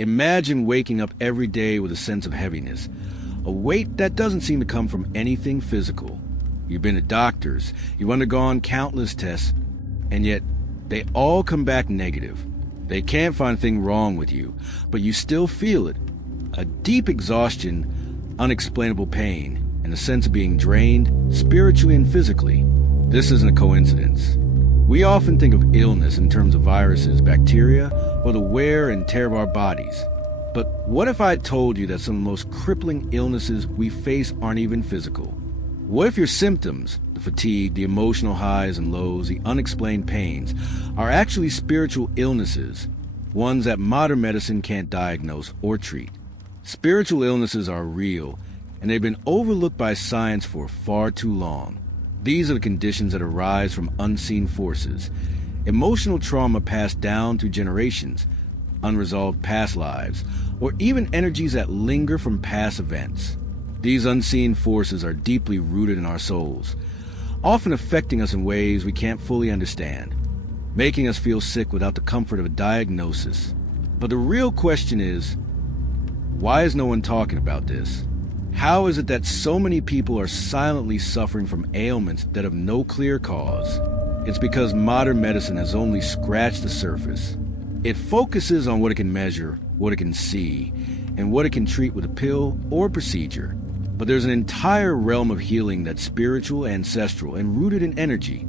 Imagine waking up every day with a sense of heaviness, a weight that doesn't seem to come from anything physical. You've been to doctors, you've undergone countless tests, and yet they all come back negative. They can't find a thing wrong with you, but you still feel it. A deep exhaustion, unexplainable pain, and a sense of being drained, spiritually and physically. This isn't a coincidence. We often think of illness in terms of viruses, bacteria, or the wear and tear of our bodies. But what if I told you that some of the most crippling illnesses we face aren't even physical? What if your symptoms, the fatigue, the emotional highs and lows, the unexplained pains, are actually spiritual illnesses, ones that modern medicine can't diagnose or treat? Spiritual illnesses are real, and they've been overlooked by science for far too long. These are the conditions that arise from unseen forces, emotional trauma passed down through generations, unresolved past lives, or even energies that linger from past events. These unseen forces are deeply rooted in our souls, often affecting us in ways we can't fully understand, making us feel sick without the comfort of a diagnosis. But the real question is, why is no one talking about this? How is it that so many people are silently suffering from ailments that have no clear cause? It's because modern medicine has only scratched the surface. It focuses on what it can measure, what it can see, and what it can treat with a pill or procedure. But there's an entire realm of healing that's spiritual, ancestral, and rooted in energy.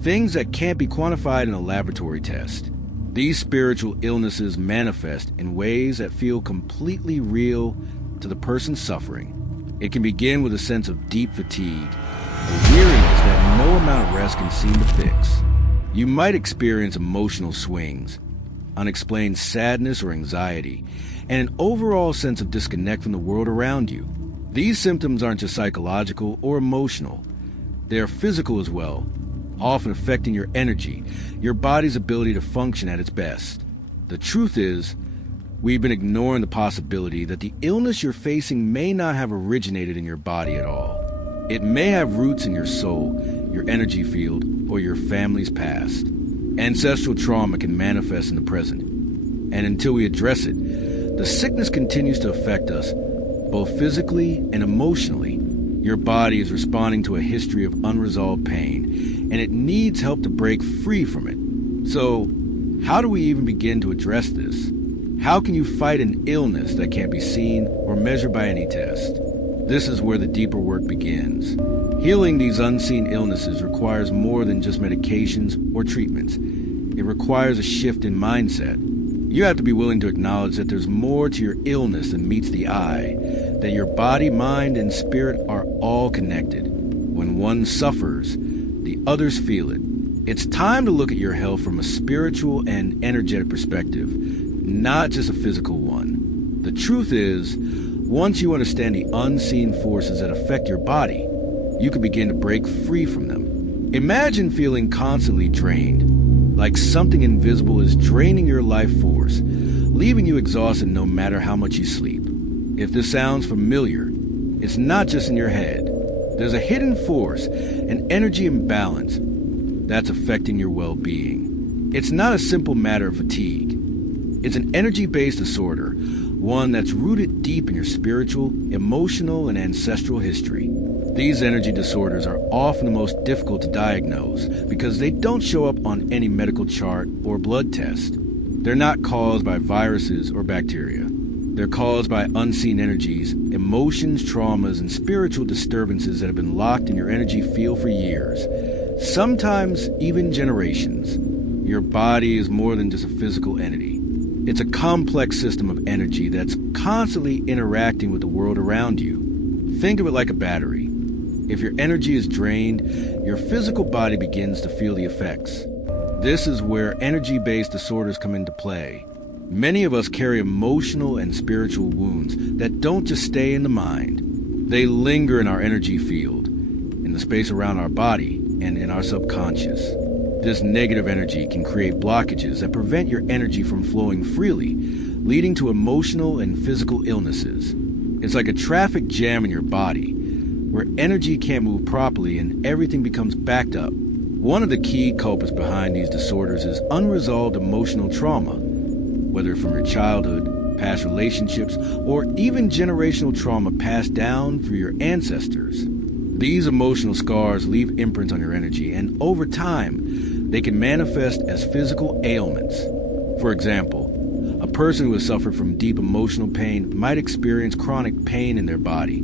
Things that can't be quantified in a laboratory test. These spiritual illnesses manifest in ways that feel completely real to the person suffering. It can begin with a sense of deep fatigue, a weariness that no amount of rest can seem to fix. You might experience emotional swings, unexplained sadness or anxiety, and an overall sense of disconnect from the world around you. These symptoms aren't just psychological or emotional. They are physical as well, often affecting your energy, your body's ability to function at its best. The truth is, we've been ignoring the possibility that the illness you're facing may not have originated in your body at all. It may have roots in your soul, your energy field, or your family's past. Ancestral trauma can manifest in the present, and until we address it, the sickness continues to affect us, both physically and emotionally. Your body is responding to a history of unresolved pain, and it needs help to break free from it. So, how do we even begin to address this? How can you fight an illness that can't be seen or measured by any test? This is where the deeper work begins. Healing these unseen illnesses requires more than just medications or treatments. It requires a shift in mindset. You have to be willing to acknowledge that there's more to your illness than meets the eye, that your body, mind, and spirit are all connected. When one suffers, the others feel it. It's time to look at your health from a spiritual and energetic perspective, not just a physical one. The truth is, once you understand the unseen forces that affect your body, you can begin to break free from them. Imagine feeling constantly drained, like something invisible is draining your life force, leaving you exhausted no matter how much you sleep. If this sounds familiar, it's not just in your head. There's a hidden force, an energy imbalance that's affecting your well-being. It's not a simple matter of fatigue. It's an energy-based disorder, one that's rooted deep in your spiritual, emotional, and ancestral history. These energy disorders are often the most difficult to diagnose because they don't show up on any medical chart or blood test. They're not caused by viruses or bacteria. They're caused by unseen energies, emotions, traumas, and spiritual disturbances that have been locked in your energy field for years, sometimes even generations. Your body is more than just a physical entity. It's a complex system of energy that's constantly interacting with the world around you. Think of it like a battery. If your energy is drained, your physical body begins to feel the effects. This is where energy-based disorders come into play. Many of us carry emotional and spiritual wounds that don't just stay in the mind. They linger in our energy field, in the space around our body, and in our subconscious. This negative energy can create blockages that prevent your energy from flowing freely, leading to emotional and physical illnesses. It's like a traffic jam in your body, where energy can't move properly and everything becomes backed up. One of the key culprits behind these disorders is unresolved emotional trauma, whether from your childhood, past relationships, or even generational trauma passed down through your ancestors. These emotional scars leave imprints on your energy, and over time, they can manifest as physical ailments. For example, a person who has suffered from deep emotional pain might experience chronic pain in their body,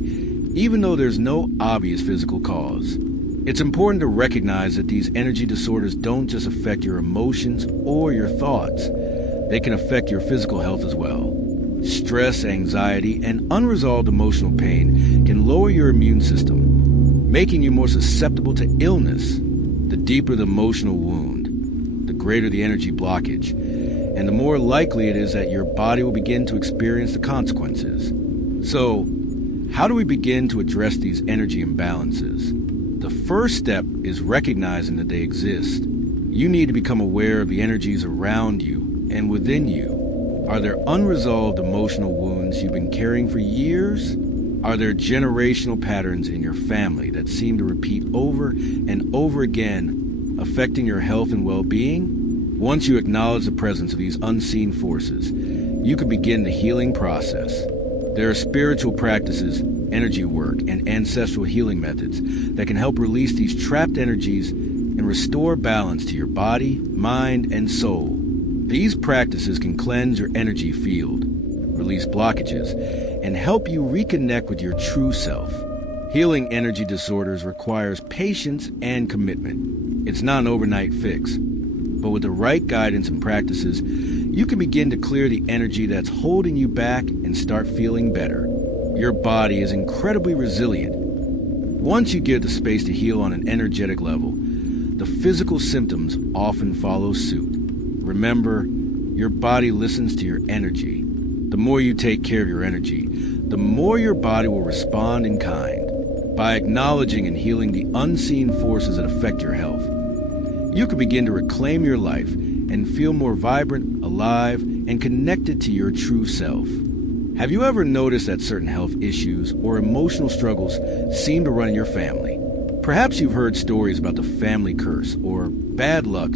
even though there's no obvious physical cause. It's important to recognize that these energy disorders don't just affect your emotions or your thoughts. They can affect your physical health as well. Stress, anxiety, and unresolved emotional pain can lower your immune system, making you more susceptible to illness. The deeper the emotional wound, the greater the energy blockage, and the more likely it is that your body will begin to experience the consequences. So, how do we begin to address these energy imbalances? The first step is recognizing that they exist. You need to become aware of the energies around you and within you. Are there unresolved emotional wounds you've been carrying for years? Are there generational patterns in your family that seem to repeat over and over again, affecting your health and well-being? Once you acknowledge the presence of these unseen forces, you can begin the healing process. There are spiritual practices, energy work, and ancestral healing methods that can help release these trapped energies and restore balance to your body, mind, and soul. These practices can cleanse your energy field, release blockages, and help you reconnect with your true self. Healing energy disorders requires patience and commitment. It's not an overnight fix, but with the right guidance and practices, you can begin to clear the energy that's holding you back and start feeling better. Your body is incredibly resilient. Once you give the space to heal on an energetic level, the physical symptoms often follow suit. Remember, your body listens to your energy. The more you take care of your energy, the more your body will respond in kind. By acknowledging and healing the unseen forces that affect your health, you can begin to reclaim your life and feel more vibrant, alive, and connected to your true self. Have you ever noticed that certain health issues or emotional struggles seem to run in your family? Perhaps you've heard stories about the family curse or bad luck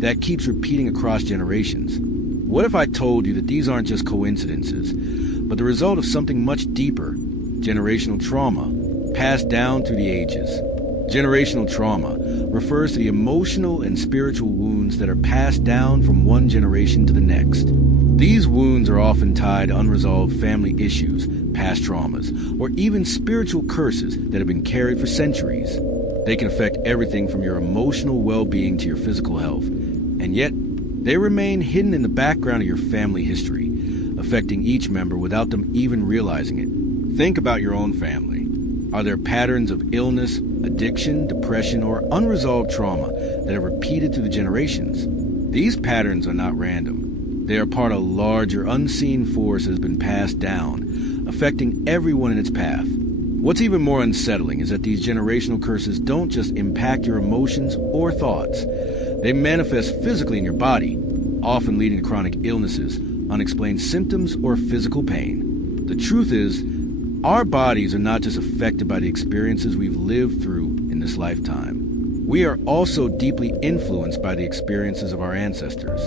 that keeps repeating across generations. What if I told you that these aren't just coincidences, but the result of something much deeper, generational trauma, passed down through the ages? Generational trauma refers to the emotional and spiritual wounds that are passed down from one generation to the next. These wounds are often tied to unresolved family issues, past traumas, or even spiritual curses that have been carried for centuries. They can affect everything from your emotional well-being to your physical health, and yet they remain hidden in the background of your family history, affecting each member without them even realizing it. Think about your own family. Are there patterns of illness, addiction, depression, or unresolved trauma that have repeated through the generations? These patterns are not random. They are part of a larger, unseen force that has been passed down, affecting everyone in its path. What's even more unsettling is that these generational curses don't just impact your emotions or thoughts. They manifest physically in your body, often leading to chronic illnesses, unexplained symptoms, or physical pain. The truth is, our bodies are not just affected by the experiences we've lived through in this lifetime. We are also deeply influenced by the experiences of our ancestors.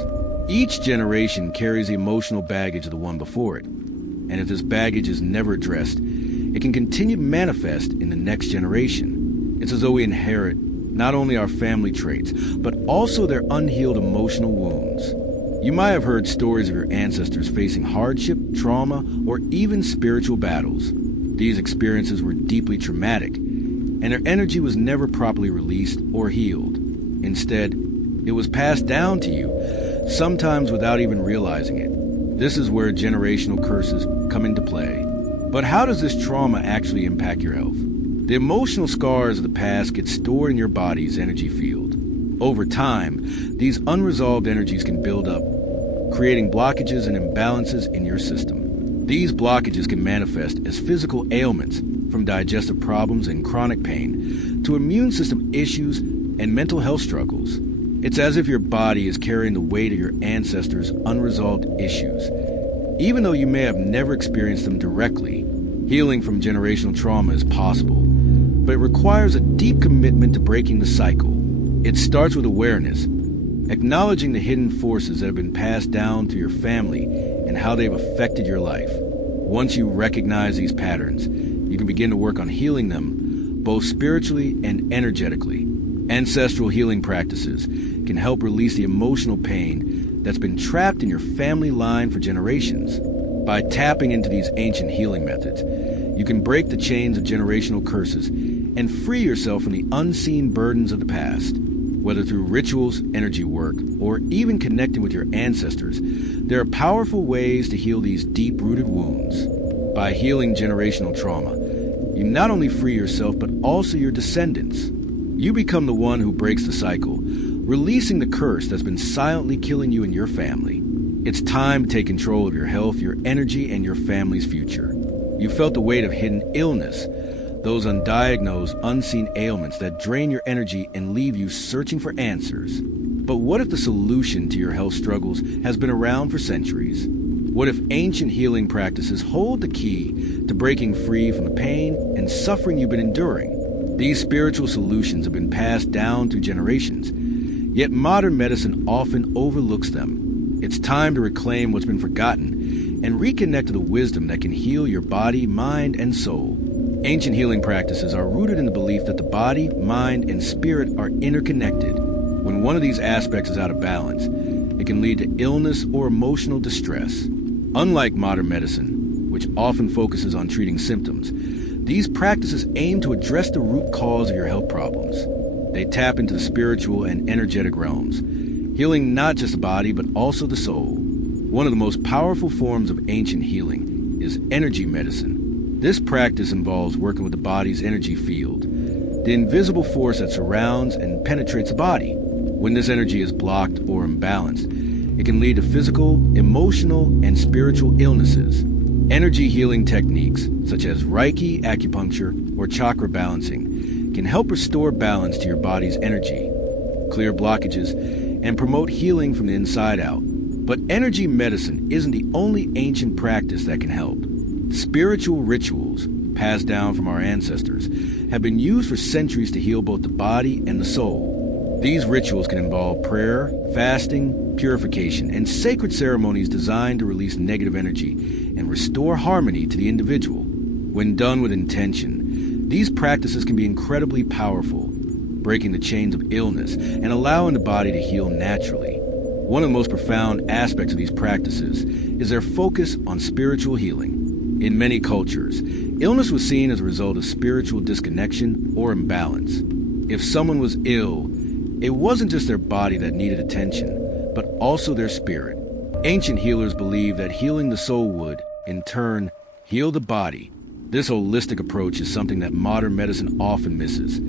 Each generation carries the emotional baggage of the one before it, and if this baggage is never addressed, it can continue to manifest in the next generation. It's as though we inherit not only our family traits, but also their unhealed emotional wounds. You might have heard stories of your ancestors facing hardship, trauma, or even spiritual battles. These experiences were deeply traumatic, and their energy was never properly released or healed. Instead, it was passed down to you, sometimes without even realizing it. This is where generational curses come into play. But how does this trauma actually impact your health? The emotional scars of the past get stored in your body's energy field. Over time, these unresolved energies can build up, creating blockages and imbalances in your system. These blockages can manifest as physical ailments, from digestive problems and chronic pain, to immune system issues and mental health struggles. It's as if your body is carrying the weight of your ancestors' unresolved issues. Even though you may have never experienced them directly, healing from generational trauma is possible, but it requires a deep commitment to breaking the cycle. It starts with awareness, acknowledging the hidden forces that have been passed down through your family and how they've affected your life. Once you recognize these patterns, you can begin to work on healing them, both spiritually and energetically. Ancestral healing practices can help release the emotional pain that's been trapped in your family line for generations. By tapping into these ancient healing methods, you can break the chains of generational curses and free yourself from the unseen burdens of the past. Whether through rituals, energy work, or even connecting with your ancestors, there are powerful ways to heal these deep-rooted wounds. By healing generational trauma, you not only free yourself, but also your descendants. You become the one who breaks the cycle, releasing the curse that's been silently killing you and your family. It's time to take control of your health, your energy, and your family's future. You felt the weight of hidden illness, those undiagnosed, unseen ailments that drain your energy and leave you searching for answers. But what if the solution to your health struggles has been around for centuries? What if ancient healing practices hold the key to breaking free from the pain and suffering you've been enduring? These spiritual solutions have been passed down through generations, yet modern medicine often overlooks them. It's time to reclaim what's been forgotten and reconnect to the wisdom that can heal your body, mind, and soul. Ancient healing practices are rooted in the belief that the body, mind, and spirit are interconnected. When one of these aspects is out of balance, it can lead to illness or emotional distress. Unlike modern medicine, which often focuses on treating symptoms, these practices aim to address the root cause of your health problems. They tap into the spiritual and energetic realms, healing not just the body, but also the soul. One of the most powerful forms of ancient healing is energy medicine. This practice involves working with the body's energy field, the invisible force that surrounds and penetrates the body. When this energy is blocked or imbalanced, it can lead to physical, emotional, and spiritual illnesses. Energy healing techniques, such as Reiki, acupuncture, or chakra balancing, can help restore balance to your body's energy, clear blockages, and promote healing from the inside out. But energy medicine isn't the only ancient practice that can help. Spiritual rituals, passed down from our ancestors, have been used for centuries to heal both the body and the soul. These rituals can involve prayer, fasting, purification, and sacred ceremonies designed to release negative energy and restore harmony to the individual. When done with intention, these practices can be incredibly powerful, breaking the chains of illness and allowing the body to heal naturally. One of the most profound aspects of these practices is their focus on spiritual healing. In many cultures, illness was seen as a result of spiritual disconnection or imbalance. If someone was ill, it wasn't just their body that needed attention, but also their spirit. Ancient healers believed that healing the soul would, in turn, heal the body. This holistic approach is something that modern medicine often misses,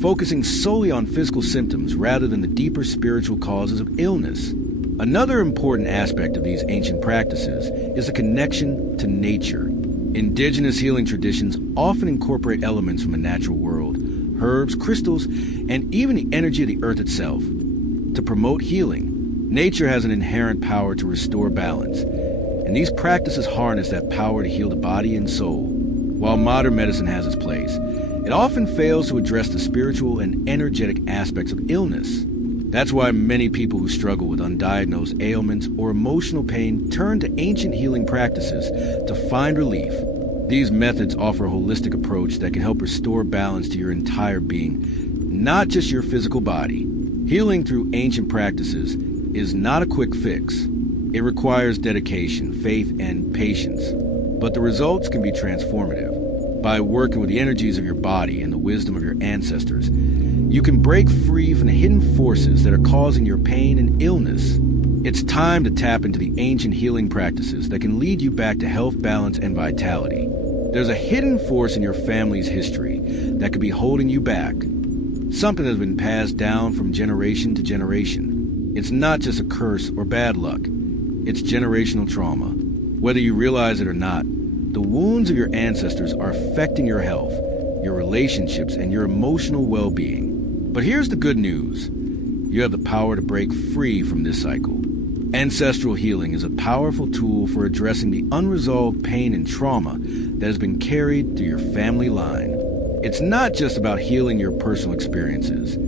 focusing solely on physical symptoms rather than the deeper spiritual causes of illness. Another important aspect of these ancient practices is the connection to nature. Indigenous healing traditions often incorporate elements from the natural world, herbs, crystals, and even the energy of the earth itself. To promote healing, nature has an inherent power to restore balance, and these practices harness that power to heal the body and soul. While modern medicine has its place, it often fails to address the spiritual and energetic aspects of illness. That's why many people who struggle with undiagnosed ailments or emotional pain turn to ancient healing practices to find relief. These methods offer a holistic approach that can help restore balance to your entire being, not just your physical body. Healing through ancient practices is not a quick fix. It requires dedication, faith, and patience. But the results can be transformative. By working with the energies of your body and the wisdom of your ancestors, you can break free from the hidden forces that are causing your pain and illness. It's time to tap into the ancient healing practices that can lead you back to health, balance, and vitality. There's a hidden force in your family's history that could be holding you back. Something that's been passed down from generation to generation. It's not just a curse or bad luck. It's generational trauma. Whether you realize it or not, the wounds of your ancestors are affecting your health, your relationships, and your emotional well-being. But here's the good news. You have the power to break free from this cycle. Ancestral healing is a powerful tool for addressing the unresolved pain and trauma that has been carried through your family line. It's not just about healing your personal experiences.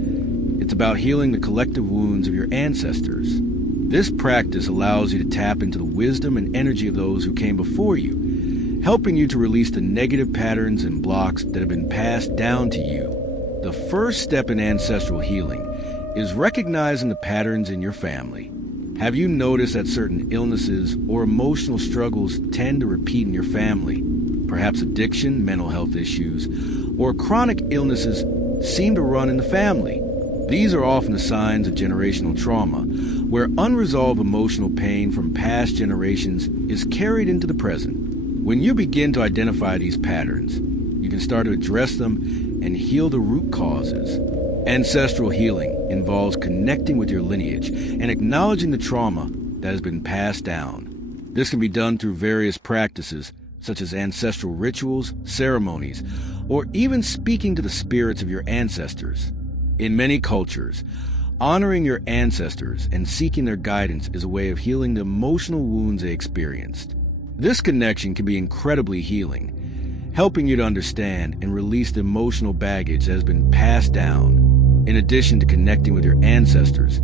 It's about healing the collective wounds of your ancestors. This practice allows you to tap into the wisdom and energy of those who came before you, helping you to release the negative patterns and blocks that have been passed down to you. The first step in ancestral healing is recognizing the patterns in your family. Have you noticed that certain illnesses or emotional struggles tend to repeat in your family? Perhaps addiction, mental health issues, or chronic illnesses seem to run in the family. These are often the signs of generational trauma, where unresolved emotional pain from past generations is carried into the present. When you begin to identify these patterns, you can start to address them and heal the root causes. Ancestral healing involves connecting with your lineage and acknowledging the trauma that has been passed down. This can be done through various practices, such as ancestral rituals, ceremonies, or even speaking to the spirits of your ancestors. In many cultures, honoring your ancestors and seeking their guidance is a way of healing the emotional wounds they experienced. This connection can be incredibly healing, helping you to understand and release the emotional baggage that has been passed down. In addition to connecting with your ancestors,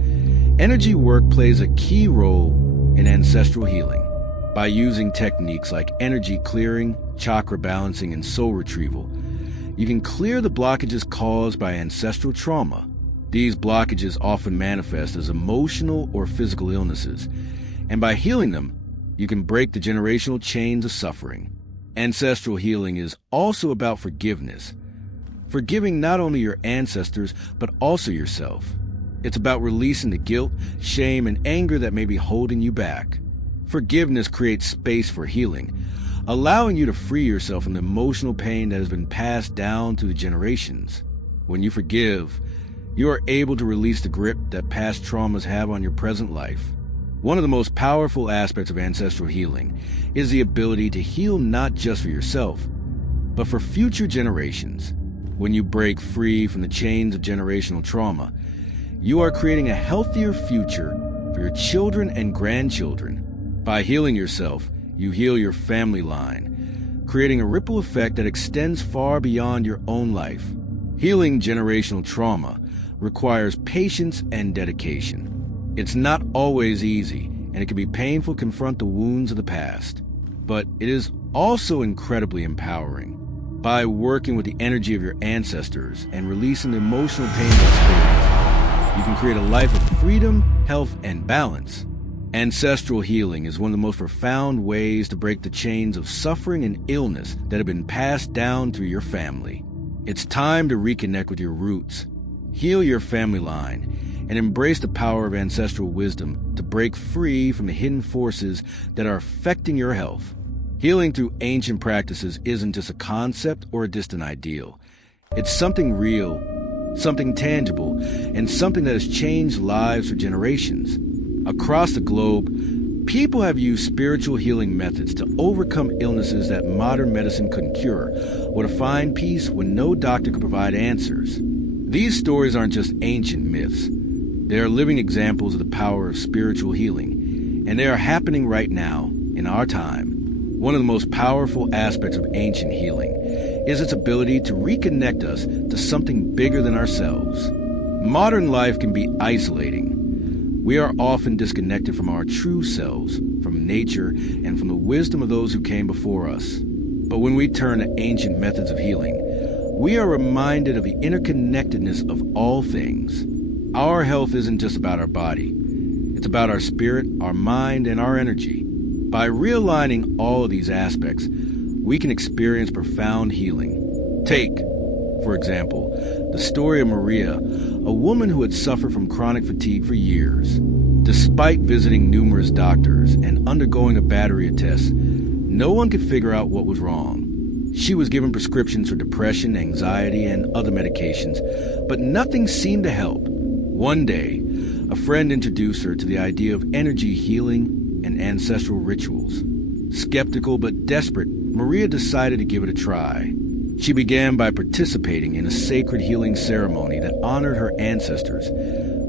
energy work plays a key role in ancestral healing. By using techniques like energy clearing, chakra balancing, and soul retrieval, you can clear the blockages caused by ancestral trauma. These blockages often manifest as emotional or physical illnesses, and by healing them, you can break the generational chains of suffering. Ancestral healing is also about forgiveness. Forgiving not only your ancestors, but also yourself. It's about releasing the guilt, shame, and anger that may be holding you back. Forgiveness creates space for healing, allowing you to free yourself from the emotional pain that has been passed down through the generations. When you forgive, you are able to release the grip that past traumas have on your present life. One of the most powerful aspects of ancestral healing is the ability to heal not just for yourself, but for future generations. When you break free from the chains of generational trauma, you are creating a healthier future for your children and grandchildren. By healing yourself, you heal your family line, creating a ripple effect that extends far beyond your own life. Healing generational trauma requires patience and dedication. It's not always easy, and it can be painful to confront the wounds of the past, but it is also incredibly empowering. By working with the energy of your ancestors and releasing the emotional pain of experience, you can create a life of freedom, health, and balance. Ancestral healing is one of the most profound ways to break the chains of suffering and illness that have been passed down through your family. It's time to reconnect with your roots, heal your family line, and embrace the power of ancestral wisdom to break free from the hidden forces that are affecting your health. Healing through ancient practices isn't just a concept or a distant ideal. It's something real, something tangible, and something that has changed lives for generations. Across the globe, people have used spiritual healing methods to overcome illnesses that modern medicine couldn't cure, or to find peace when no doctor could provide answers. These stories aren't just ancient myths. They are living examples of the power of spiritual healing, and they are happening right now, in our time. One of the most powerful aspects of ancient healing is its ability to reconnect us to something bigger than ourselves. Modern life can be isolating. We are often disconnected from our true selves, from nature, and from the wisdom of those who came before us. But when we turn to ancient methods of healing, we are reminded of the interconnectedness of all things. Our health isn't just about our body. It's about our spirit, our mind, and our energy. By realigning all of these aspects, we can experience profound healing. Take, for example, the story of Maria, a woman who had suffered from chronic fatigue for years. Despite visiting numerous doctors and undergoing a battery of tests, no one could figure out what was wrong. She was given prescriptions for depression, anxiety, and other medications, but nothing seemed to help. One day, a friend introduced her to the idea of energy healing and ancestral rituals. Skeptical but desperate, Maria decided to give it a try. She began by participating in a sacred healing ceremony that honored her ancestors,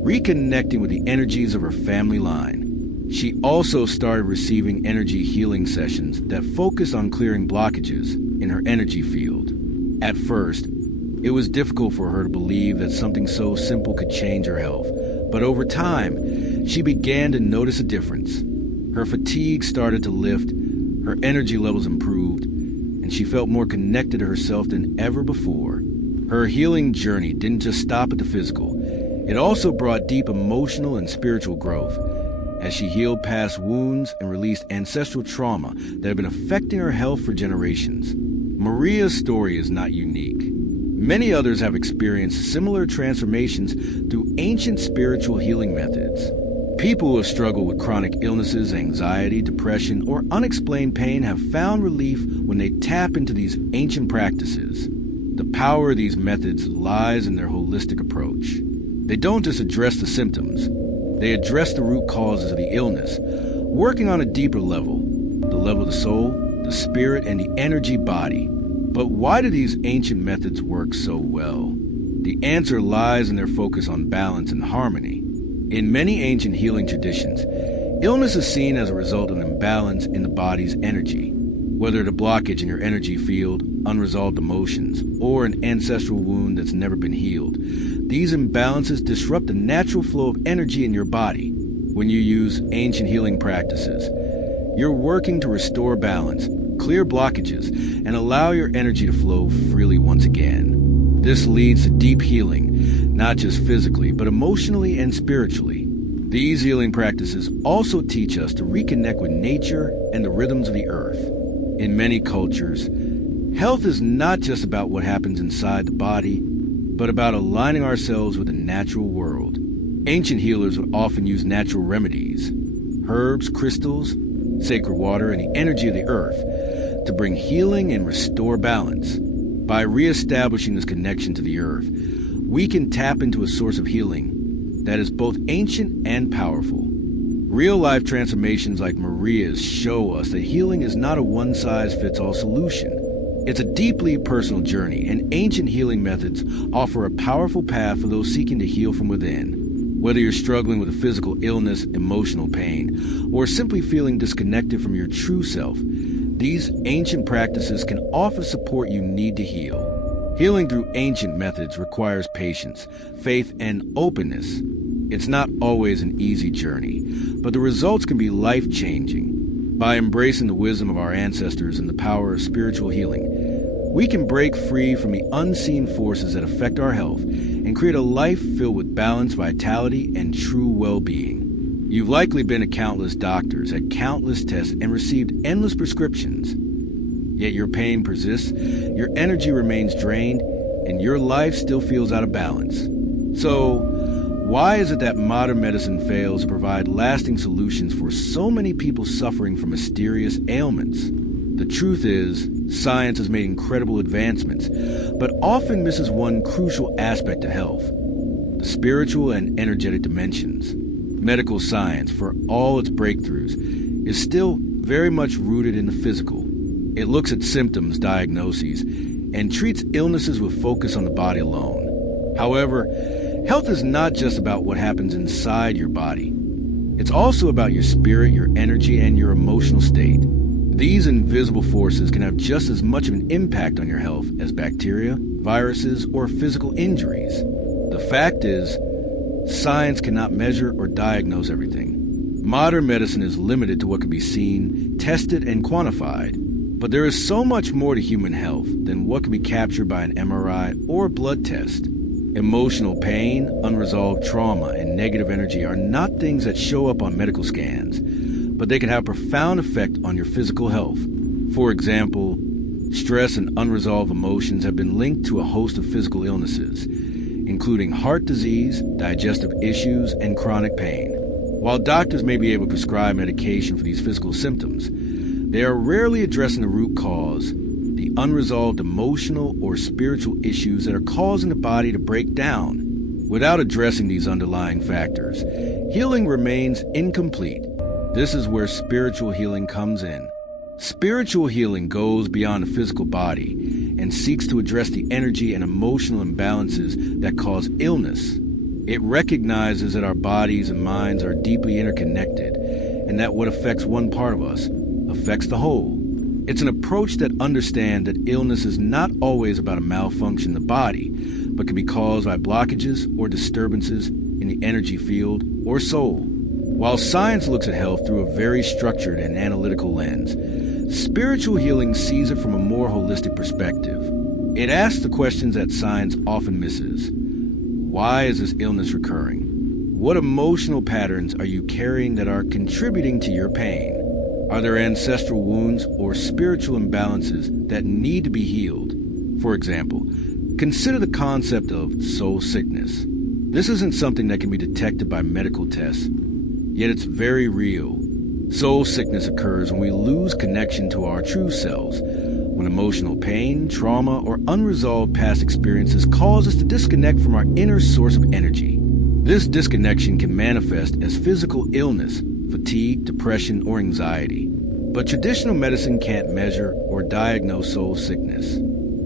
reconnecting with the energies of her family line. She also started receiving energy healing sessions that focused on clearing blockages in her energy field. At first, it was difficult for her to believe that something so simple could change her health, But over time, she began to notice a difference. Her fatigue started to lift, her energy levels improved, and she felt more connected to herself than ever before. Her healing journey didn't just stop at the physical. It also brought deep emotional and spiritual growth as she healed past wounds and released ancestral trauma that had been affecting her health for generations. Maria's story is not unique. Many others have experienced similar transformations through ancient spiritual healing methods. People who have struggled with chronic illnesses, anxiety, depression, or unexplained pain have found relief when they tap into these ancient practices. The power of these methods lies in their holistic approach. They don't just address the symptoms. They address the root causes of the illness, working on a deeper level, the level of the soul, the spirit, and the energy body. But why do these ancient methods work so well? The answer lies in their focus on balance and harmony. In many ancient healing traditions, illness is seen as a result of an imbalance in the body's energy. Whether it's a blockage in your energy field, unresolved emotions, or an ancestral wound that's never been healed, these imbalances disrupt the natural flow of energy in your body. When you use ancient healing practices, you're working to restore balance, clear blockages, and allow your energy to flow freely once again. This leads to deep healing, not just physically, but emotionally and spiritually. These healing practices also teach us to reconnect with nature and the rhythms of the earth. In many cultures, health is not just about what happens inside the body, but about aligning ourselves with the natural world. Ancient healers would often use natural remedies, herbs, crystals, sacred water, and the energy of the earth to bring healing and restore balance. By reestablishing this connection to the earth, we can tap into a source of healing that is both ancient and powerful. Real-life transformations like Maria's show us that healing is not a one-size-fits-all solution. It's a deeply personal journey, and ancient healing methods offer a powerful path for those seeking to heal from within. Whether you're struggling with a physical illness, emotional pain, or simply feeling disconnected from your true self, these ancient practices can offer support you need to heal. Healing through ancient methods requires patience, faith, and openness. It's not always an easy journey, but the results can be life-changing. By embracing the wisdom of our ancestors and the power of spiritual healing, we can break free from the unseen forces that affect our health and create a life filled with balance, vitality, and true well-being. You've likely been to countless doctors, had countless tests, and received endless prescriptions. Yet your pain persists, your energy remains drained, and your life still feels out of balance. So, why is it that modern medicine fails to provide lasting solutions for so many people suffering from mysterious ailments? The truth is, science has made incredible advancements, but often misses one crucial aspect of health: the spiritual and energetic dimensions. Medical science, for all its breakthroughs, is still very much rooted in the physical. It looks at symptoms, diagnoses, and treats illnesses with focus on the body alone. However, health is not just about what happens inside your body. It's also about your spirit, your energy, and your emotional state. These invisible forces can have just as much of an impact on your health as bacteria, viruses, or physical injuries. The fact is, science cannot measure or diagnose everything. Modern medicine is limited to what can be seen, tested, and quantified. But there is so much more to human health than what can be captured by an MRI or blood test. Emotional pain, unresolved trauma, and negative energy are not things that show up on medical scans, but they can have a profound effect on your physical health. For example, stress and unresolved emotions have been linked to a host of physical illnesses, including heart disease, digestive issues, and chronic pain. While doctors may be able to prescribe medication for these physical symptoms, they are rarely addressing the root cause, the unresolved emotional or spiritual issues that are causing the body to break down. Without addressing these underlying factors, healing remains incomplete. This is where spiritual healing comes in. Spiritual healing goes beyond the physical body and seeks to address the energy and emotional imbalances that cause illness. It recognizes that our bodies and minds are deeply interconnected, and that what affects one part of us affects the whole. It's an approach that understands that illness is not always about a malfunction in the body, but can be caused by blockages or disturbances in in the energy field or soul. While science looks at health through a very structured and analytical lens, spiritual healing sees it from a more holistic perspective. It asks the questions that science often misses. Why is this illness recurring? What emotional patterns are you carrying that are contributing to your pain? Are there ancestral wounds or spiritual imbalances that need to be healed? For example, consider the concept of soul sickness. This isn't something that can be detected by medical tests, yet it's very real. Soul sickness occurs when we lose connection to our true selves, when emotional pain, trauma, or unresolved past experiences cause us to disconnect from our inner source of energy. This disconnection can manifest as physical illness, fatigue, depression, or anxiety. But traditional medicine can't measure or diagnose soul sickness.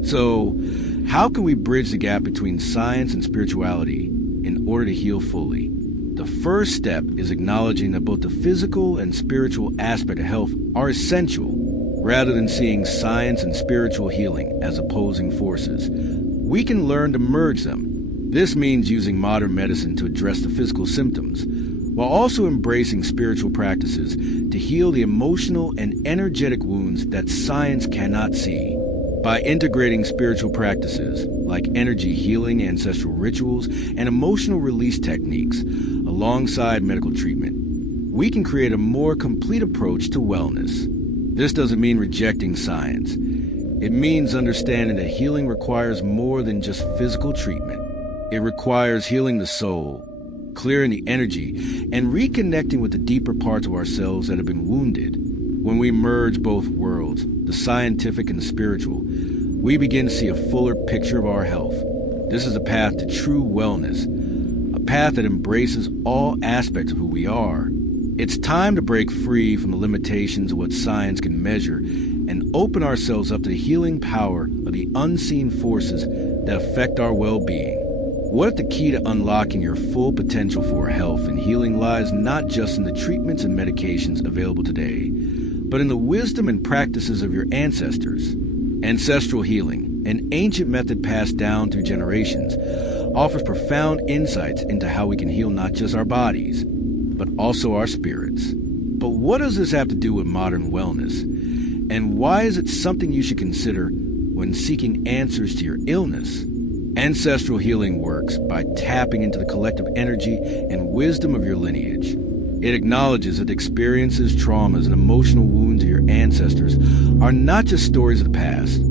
So, how can we bridge the gap between science and spirituality in order to heal fully? The first step is acknowledging that both the physical and spiritual aspect of health are essential. Rather than seeing science and spiritual healing as opposing forces, we can learn to merge them. This means using modern medicine to address the physical symptoms, while also embracing spiritual practices to heal the emotional and energetic wounds that science cannot see. By integrating spiritual practices like energy healing, ancestral rituals, and emotional release techniques alongside medical treatment, we can create a more complete approach to wellness. This doesn't mean rejecting science. It means understanding that healing requires more than just physical treatment. It requires healing the soul, clearing the energy, and reconnecting with the deeper parts of ourselves that have been wounded. When we merge both worlds, the scientific and the spiritual, we begin to see a fuller picture of our health. This is a path to true wellness, a path that embraces all aspects of who we are. It's time to break free from the limitations of what science can measure and open ourselves up to the healing power of the unseen forces that affect our well-being. What if the key to unlocking your full potential for health and healing lies not just in the treatments and medications available today, but in the wisdom and practices of your ancestors? Ancestral healing, an ancient method passed down through generations, offers profound insights into how we can heal not just our bodies, but also our spirits. But what does this have to do with modern wellness? And why is it something you should consider when seeking answers to your illness? Ancestral healing works by tapping into the collective energy and wisdom of your lineage. It acknowledges that the experiences, traumas, and emotional wounds of your ancestors are not just stories of the past.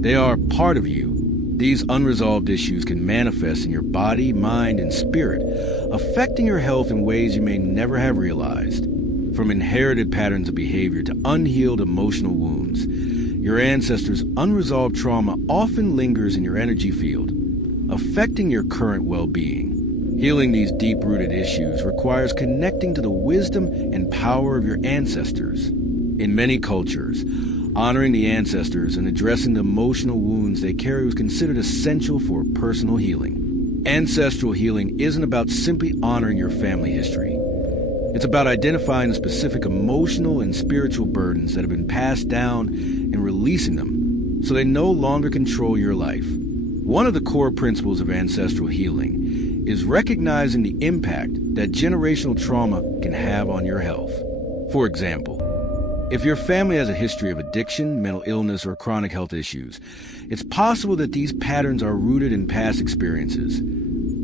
They are part of you. These unresolved issues can manifest in your body, mind, and spirit, affecting your health in ways you may never have realized. From inherited patterns of behavior to unhealed emotional wounds, your ancestors' unresolved trauma often lingers in your energy field, affecting your current well-being. Healing these deep-rooted issues requires connecting to the wisdom and power of your ancestors. In many cultures, honoring the ancestors and addressing the emotional wounds they carry was considered essential for personal healing. Ancestral healing isn't about simply honoring your family history. It's about identifying the specific emotional and spiritual burdens that have been passed down and releasing them so they no longer control your life. One of the core principles of ancestral healing is recognizing the impact that generational trauma can have on your health. For example, if your family has a history of addiction, mental illness, or chronic health issues, it's possible that these patterns are rooted in past experiences,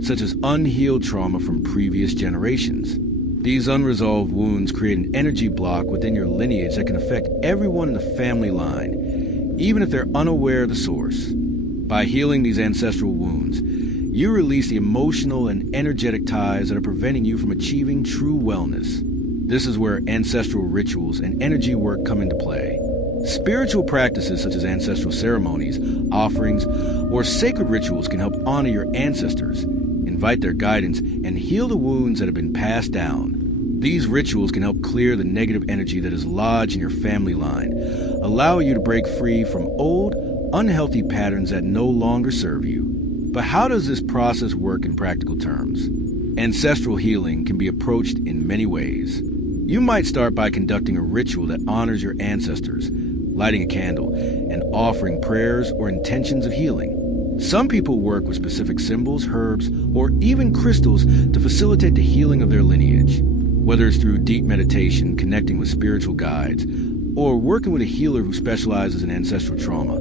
such as unhealed trauma from previous generations. These unresolved wounds create an energy block within your lineage that can affect everyone in the family line, even if they're unaware of the source. By healing these ancestral wounds, you release the emotional and energetic ties that are preventing you from achieving true wellness. This is where ancestral rituals and energy work come into play. Spiritual practices such as ancestral ceremonies, offerings, or sacred rituals can help honor your ancestors, invite their guidance, and heal the wounds that have been passed down. These rituals can help clear the negative energy that is lodged in your family line, allowing you to break free from old, unhealthy patterns that no longer serve you. But how does this process work in practical terms? Ancestral healing can be approached in many ways. You might start by conducting a ritual that honors your ancestors, lighting a candle, and offering prayers or intentions of healing. Some people work with specific symbols, herbs, or even crystals to facilitate the healing of their lineage. Whether it's through deep meditation, connecting with spiritual guides, or working with a healer who specializes in ancestral trauma,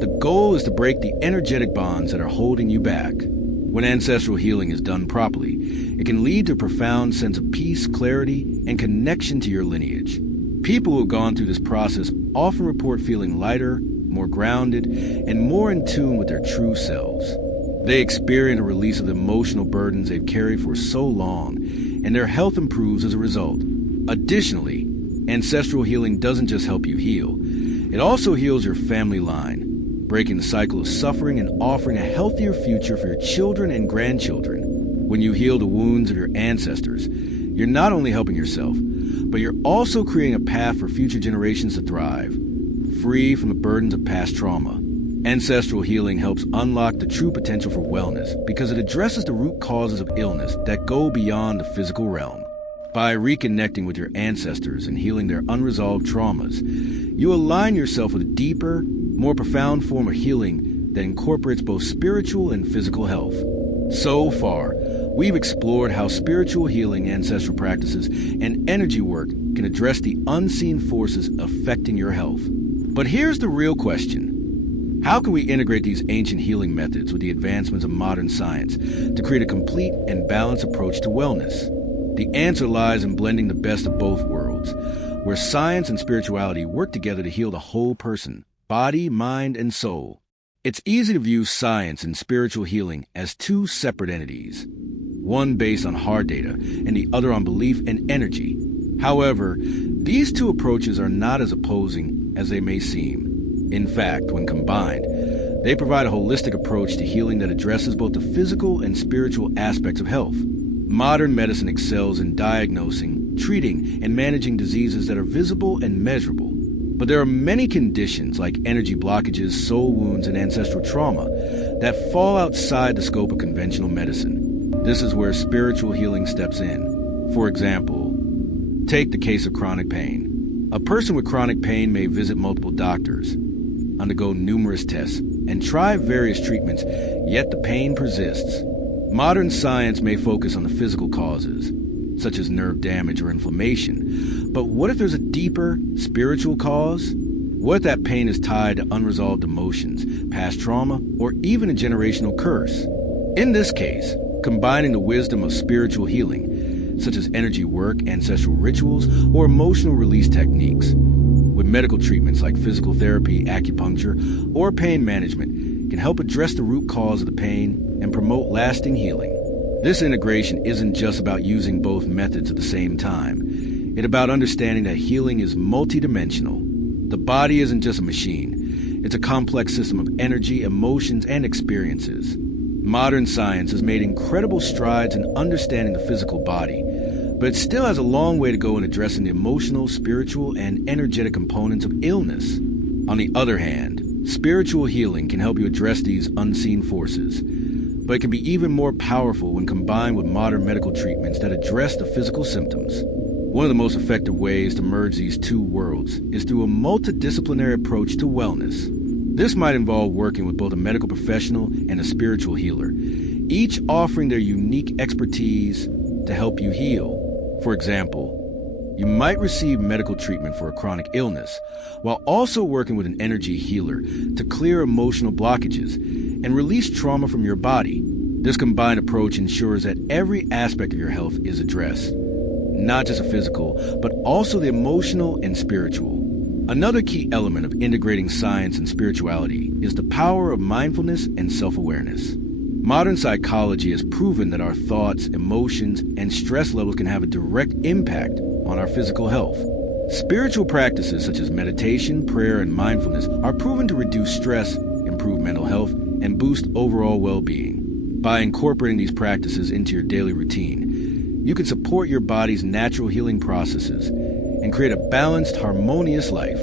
the goal is to break the energetic bonds that are holding you back. When ancestral healing is done properly, it can lead to a profound sense of peace, clarity, and connection to your lineage. People who have gone through this process often report feeling lighter, more grounded, and more in tune with their true selves. They experience a release of the emotional burdens they've carried for so long, and their health improves as a result. Additionally, ancestral healing doesn't just help you heal, it also heals your family line, breaking the cycle of suffering and offering a healthier future for your children and grandchildren. When you heal the wounds of your ancestors, you're not only helping yourself, but you're also creating a path for future generations to thrive, free from the burdens of past trauma. Ancestral healing helps unlock the true potential for wellness because it addresses the root causes of illness that go beyond the physical realm. By reconnecting with your ancestors and healing their unresolved traumas, you align yourself with a deeper, more profound form of healing that incorporates both spiritual and physical health. So far, we've explored how spiritual healing, ancestral practices, and energy work can address the unseen forces affecting your health. But here's the real question. How can we integrate these ancient healing methods with the advancements of modern science to create a complete and balanced approach to wellness? The answer lies in blending the best of both worlds, where science and spirituality work together to heal the whole person, body, mind, and soul. It's easy to view science and spiritual healing as two separate entities, one based on hard data and the other on belief and energy. However, these two approaches are not as opposing as they may seem. In fact, when combined, they provide a holistic approach to healing that addresses both the physical and spiritual aspects of health. Modern medicine excels in diagnosing, treating, and managing diseases that are visible and measurable. But there are many conditions like energy blockages, soul wounds, and ancestral trauma that fall outside the scope of conventional medicine. This is where spiritual healing steps in. For example, take the case of chronic pain. A person with chronic pain may visit multiple doctors, undergo numerous tests, and try various treatments, yet the pain persists. Modern science may focus on the physical causes, such as nerve damage or inflammation, but what if there's a deeper, spiritual cause? What if that pain is tied to unresolved emotions, past trauma, or even a generational curse? In this case, combining the wisdom of spiritual healing, such as energy work, ancestral rituals, or emotional release techniques, with medical treatments like physical therapy, acupuncture, or pain management, can help address the root cause of the pain and promote lasting healing. This integration isn't just about using both methods at the same time. It's about understanding that healing is multidimensional. The body isn't just a machine. It's a complex system of energy, emotions, and experiences. Modern science has made incredible strides in understanding the physical body, but it still has a long way to go in addressing the emotional, spiritual, and energetic components of illness. On the other hand, spiritual healing can help you address these unseen forces, but it can be even more powerful when combined with modern medical treatments that address the physical symptoms. One of the most effective ways to merge these two worlds is through a multidisciplinary approach to wellness. This might involve working with both a medical professional and a spiritual healer, each offering their unique expertise to help you heal. For example, you might receive medical treatment for a chronic illness, while also working with an energy healer to clear emotional blockages and release trauma from your body. This combined approach ensures that every aspect of your health is addressed, not just the physical, but also the emotional and spiritual. Another key element of integrating science and spirituality is the power of mindfulness and self-awareness. Modern psychology has proven that our thoughts, emotions, and stress levels can have a direct impact on our physical health. Spiritual practices such as meditation, prayer, and mindfulness are proven to reduce stress, improve mental health, and boost overall well-being. By incorporating these practices into your daily routine, you can support your body's natural healing processes and create a balanced, harmonious life.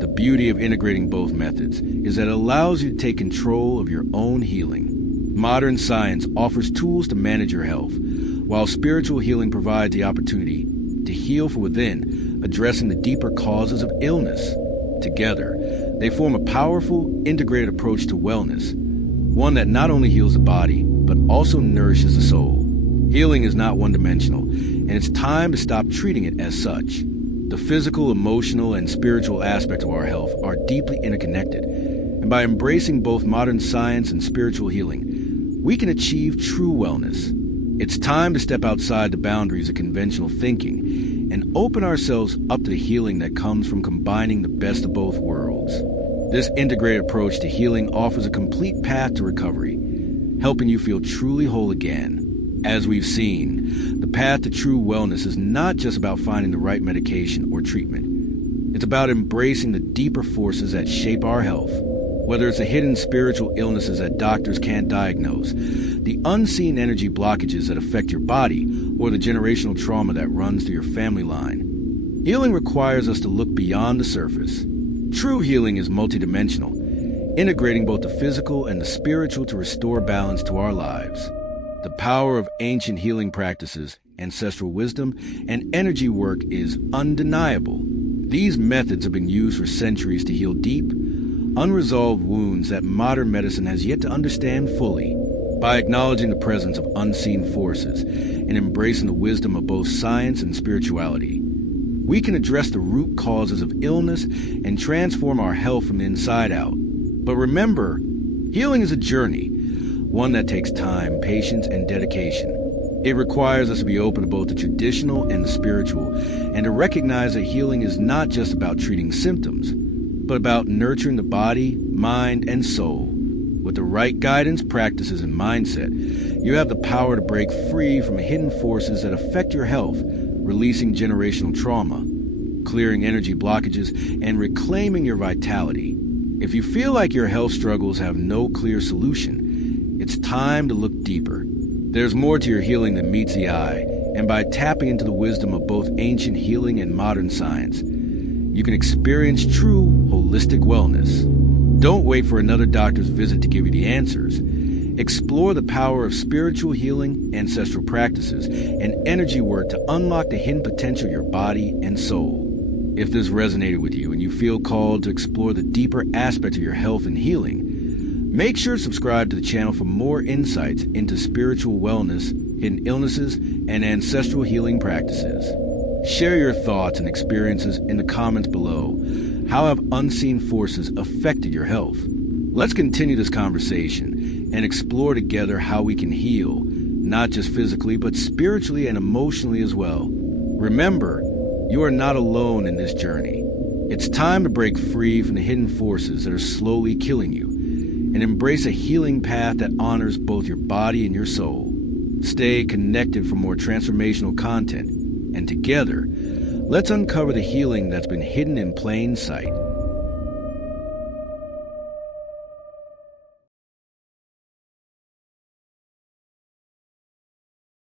The beauty of integrating both methods is that it allows you to take control of your own healing. Modern science offers tools to manage your health, while spiritual healing provides the opportunity to heal from within, addressing the deeper causes of illness. Together, they form a powerful, integrated approach to wellness, one that not only heals the body, but also nourishes the soul. Healing is not one-dimensional, and it's time to stop treating it as such. The physical, emotional, and spiritual aspects of our health are deeply interconnected, and by embracing both modern science and spiritual healing, we can achieve true wellness. It's time to step outside the boundaries of conventional thinking and open ourselves up to the healing that comes from combining the best of both worlds. This integrated approach to healing offers a complete path to recovery, helping you feel truly whole again. As we've seen, the path to true wellness is not just about finding the right medication or treatment. It's about embracing the deeper forces that shape our health. Whether it's the hidden spiritual illnesses that doctors can't diagnose, the unseen energy blockages that affect your body, or the generational trauma that runs through your family line. Healing requires us to look beyond the surface. True healing is multidimensional, integrating both the physical and the spiritual to restore balance to our lives. The power of ancient healing practices, ancestral wisdom, and energy work is undeniable. These methods have been used for centuries to heal deep, unresolved wounds that modern medicine has yet to understand fully. By acknowledging the presence of unseen forces and embracing the wisdom of both science and spirituality, we can address the root causes of illness and transform our health from the inside out. But remember, healing is a journey, one that takes time, patience, and dedication. It requires us to be open to both the traditional and the spiritual, and to recognize that healing is not just about treating symptoms, but about nurturing the body, mind, and soul. With the right guidance, practices, and mindset, you have the power to break free from hidden forces that affect your health, releasing generational trauma, clearing energy blockages, and reclaiming your vitality. If you feel like your health struggles have no clear solution, it's time to look deeper. There's more to your healing than meets the eye, and by tapping into the wisdom of both ancient healing and modern science, you can experience true holistic wellness. Don't wait for another doctor's visit to give you the answers. Explore the power of spiritual healing, ancestral practices, and energy work to unlock the hidden potential of your body and soul. If this resonated with you and you feel called to explore the deeper aspects of your health and healing, make sure to subscribe to the channel for more insights into spiritual wellness, hidden illnesses, and ancestral healing practices. Share your thoughts and experiences in the comments below. How have unseen forces affected your health? Let's continue this conversation and explore together how we can heal, not just physically, but spiritually and emotionally as well. Remember, you are not alone in this journey. It's time to break free from the hidden forces that are slowly killing you, and embrace a healing path that honors both your body and your soul. Stay connected for more transformational content, and together, let's uncover the healing that's been hidden in plain sight.